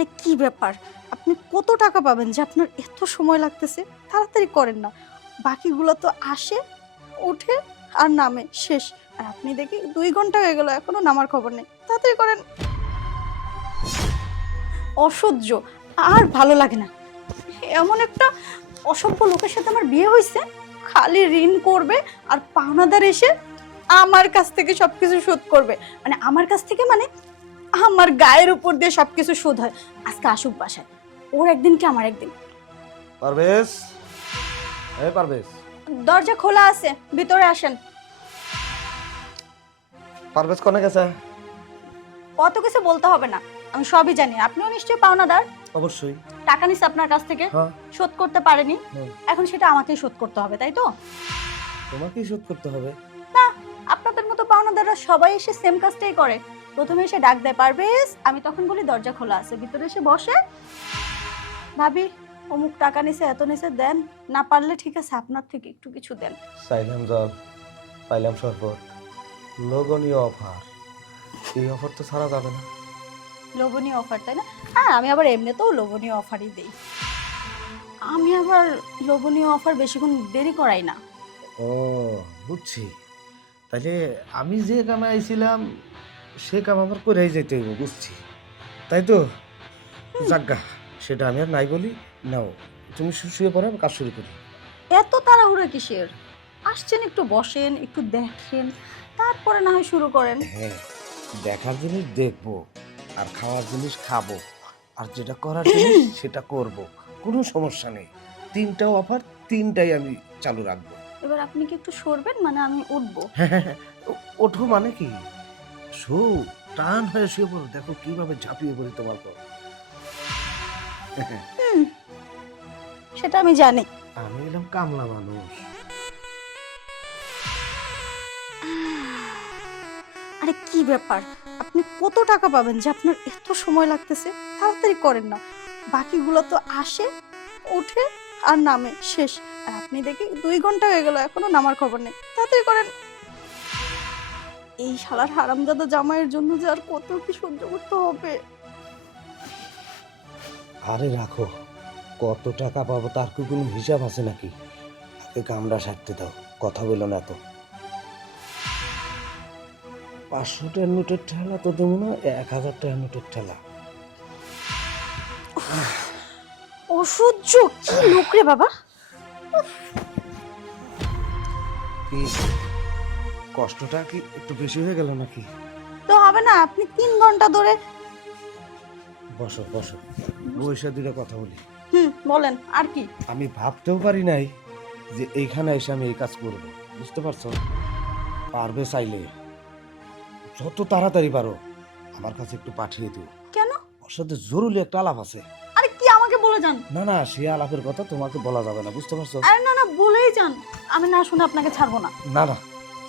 আরে কি ব্যাপার? আপনি কত টাকা পাবেন যে আপনার এত সময় লাগতেছে? তাড়াতাড়ি করেন না। বাকিগুলো তো আসে, ওঠে আর নামে, শেষ। আর আপনি দেখি দুই ঘণ্টা হয়ে গেল, এখনও নামার খবর নেই। তাড়াতাড়ি করেন। অসহ্য। আর ভালো লাগে না। এমন একটা অসভ্য লোকের সাথে আমার বিয়ে হয়েছে খালি ঋণ করবে আর পাওনাদার এসে আমার কাছ থেকে সবকিছু শোধ করবে। মানে আমার কাছ থেকে মানে আমার গায়ের উপর দিয়ে সবকিছু শোধ হয়। আজকে আসুক বাসায়। ওর একদিন কি আমার একদিন? পারভেজ? এই পারভেজ। দরজা খোলা আছে ভিতরে আসেন। পারভেজ কোনে গেছে? কত কিছু বলতে হবে না। আমি সবই জানি। আপনিও নিশ্চয়ই পাওনাদার? অবশ্যই। টাকা নিচ্ছে আপনার কাছ থেকে? হ্যাঁ। শোধ করতে পারেনি? হুম। এখন সেটা আমাকেই শোধ করতে হবে তাই তো? তোমাকেই শোধ করতে হবে। না আপনাদের মতো পাওনাদাররা সবাই এসে সেম কাজটাই করে। প্রথমে এসে ডাক দেয় পারবেশ আমি তখন বলি দরজা খোলা আছে। ভিতরে এসে বসে। ভাবি অমুক টাকা নিছে এত নিছে দেন। না পারলে ঠিক আছে আপনার থেকে একটু কিছু দেন। চাইলাম জল পাইলাম শরবত। লগনীয় অফার। এই অফার তো ছাড়া যাবে না। লোভনীয় অফার তাই না? হ্যাঁ আমি আবার এমনিতেও লোভনীয় অফারই দেই। আমি আবার লোভনীয় অফার বেশিক্ষণ দেরি করাই না। ও বুঝছি। তাহলে আমি যে কামে আইছিলাম সে কাম আমার করেই যেতে হইব বুঝছি। তাই তো? যাজ্ঞা সেটা আমি আর নাই বলি নাও তুমি শুয়ে পড়ো আমি কাজ শুরু করি। এত তাড়াহুড়ো কিসের? আসছেন একটু বসেন একটু দেখেন তারপরে না হয় শুরু করেন। হ্যাঁ দেখার জিনিস দেখব আর খাওয়ার জিনিস খাব আর যেটা করার জিনিস সেটা করব কোনো সমস্যা নেই। তিনটা অফার তিনটাই আমি চালু রাখব। এবার আপনি কি একটু সরবেন? মানে আমি উঠবো। ও- ওঠো মানে কি? শো টান হয়ে শুয়ে পড়ো। দেখো কীভাবে ঝাঁপিয়ে পড়ি তোমার পর সেটা আমি জানি। আমি এলাম কামলা মানুষ। আরে কি ব্যাপার? আপনি কত টাকা পাবেন যে আপনার এত সময় লাগতেছে? তাড়াতাড়ি করেন না। বাকিগুলো তো আসে ওঠে আর নামে শেষ। আর আপনি দেখি দুই ঘণ্টা হয়ে গেল এখনও নামার খবর নেই। তাড়াতাড়ি করেন। এই শালার হারামজাদা জামাইয়ের জন্য যে আর কত কি সহ্য করতে হবে? আরে রাখো কত টাকা পাবো তার কি কোনো হিসাব আছে নাকি? আগে কামড়া সারতে দাও কথা বলো না তো। পাঁচশো টাকার নোটের ঠেলা তো দেবো না এক হাজার টাকার নোটের ঠেলা। অসহ্য কি লোক রে বাবা? কি? কষ্টটা কি একটু বেশি হয়ে গেল নাকি? তো হবে না আপনি তিন ঘণ্টা ধরে বসো বসো। বৈশা দিলে কথা বলি। হুম বলেন আর কি? আমি ভাবতেও পারি নাই যে এইখানে এসে আমি এই কাজ করব বুঝতে পারছ? পারবে চাইলে। যত তাড়াতাড়ি পারো আমার কাছে একটু পাঠিয়ে দিও। কেন? ওর সাথে জরুরি একটা আলাপ আছে। আরে কি আমাকে বলে যান? না না সে আলাপের কথা তোমাকে বলা যাবে না বুঝতে পারছ? আরে না না বলেই যান। আমি না শুনে আপনাকে ছাড়বো না। না না।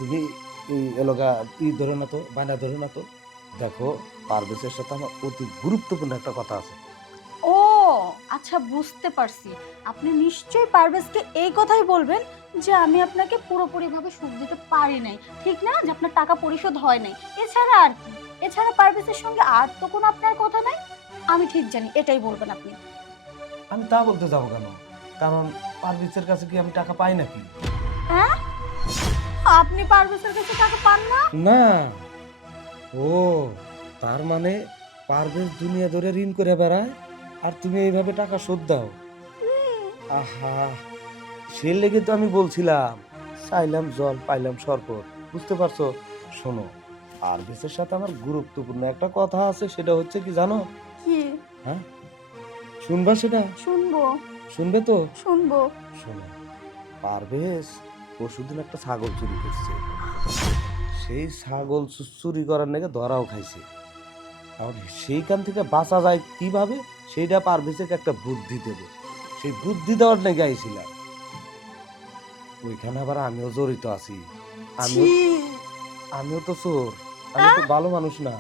তুমি এই এলাকা ই ধরে না তো বায়না ধরে না তো। দেখো পারভেজের সাথে আমার অতি গুরুত্বপূর্ণ একটা কথা আছে। ও আচ্ছা বুঝতে পারছি। আপনি নিশ্চয়ই পারভেজকে এই কথাই বলবেন যে আমি আপনাকে পুরোপুরিভাবে সুখ দিতে পারি নাই ঠিক না? যে আপনার টাকা পরিশোধ হয় নাই। এছাড়া আর কি? এছাড়া পারভেজের সঙ্গে আর তো কোনো আপনার কথা নাই? আমি ঠিক জানি এটাই বলবেন আপনি। আমি তা বলতে যাব কেন? কারণ পারভেজের কাছে কি আমি টাকা পাই নাকি? হ্যাঁ? আপনি পারভেজের কাছে টাকা পান না? না। ও তার মানে পারভেজ দুনিয়া ধরে ঋণ করে বেড়ায় আর তুমি এইভাবে টাকা শোধ দাও। আহা সে লেগে তো আমি বলছিলাম চাইলাম জল পাইলাম শরবত বুঝতে পারছ? শোনো পারভেজের সাথে আমার গুরুত্বপূর্ণ একটা কথা আছে সেটা হচ্ছে কি জানো? কি? হ্যাঁ? শুনবা সেটা? শুনব। শুনবে তো? শুনব। শোনো পারভেজ পরশুদিন একটা ছাগল চুরি করছে। সেই ছাগল চুরি করার নাকি ধরাও খাইছে। এখন সেইখান থেকে বাঁচা যায় কীভাবে? সেইটা পারভেজকে একটা বুদ্ধি দেব। সেই বুদ্ধি দেওয়ার নাকি আইছিলাম ওইখানে আবার আমিও জড়িত আছি। আমিও ছি। আমিও তো চোর। আমি তো ভালো মানুষ না।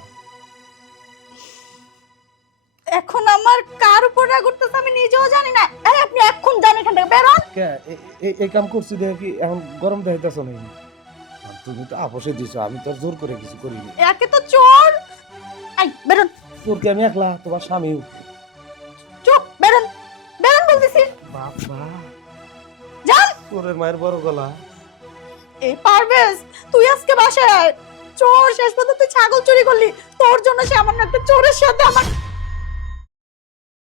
এখন আমার কার উপর রাগ উঠতেছে আমি নিজেও জানি না। আরে আপনি এখন জানেন এখান থেকে বেরোন। এই কাম করছি দেখে কি এখন গরম দেখাইতেছ নাকি? তুমি তো দিছো আমি তো জোর করে কিছু করিনি। একে তো চোর! এই আমি একলা তোমার চুপ বলতেছি। বাবা। যান। মায়ের বড় গলা। এই পারভেজ তুই আজকে বাসায় চোর শেষ পর্যন্ত তুই ছাগল চুরি করলি। তোর জন্য সে আমার একটা চোরের সাথে আমার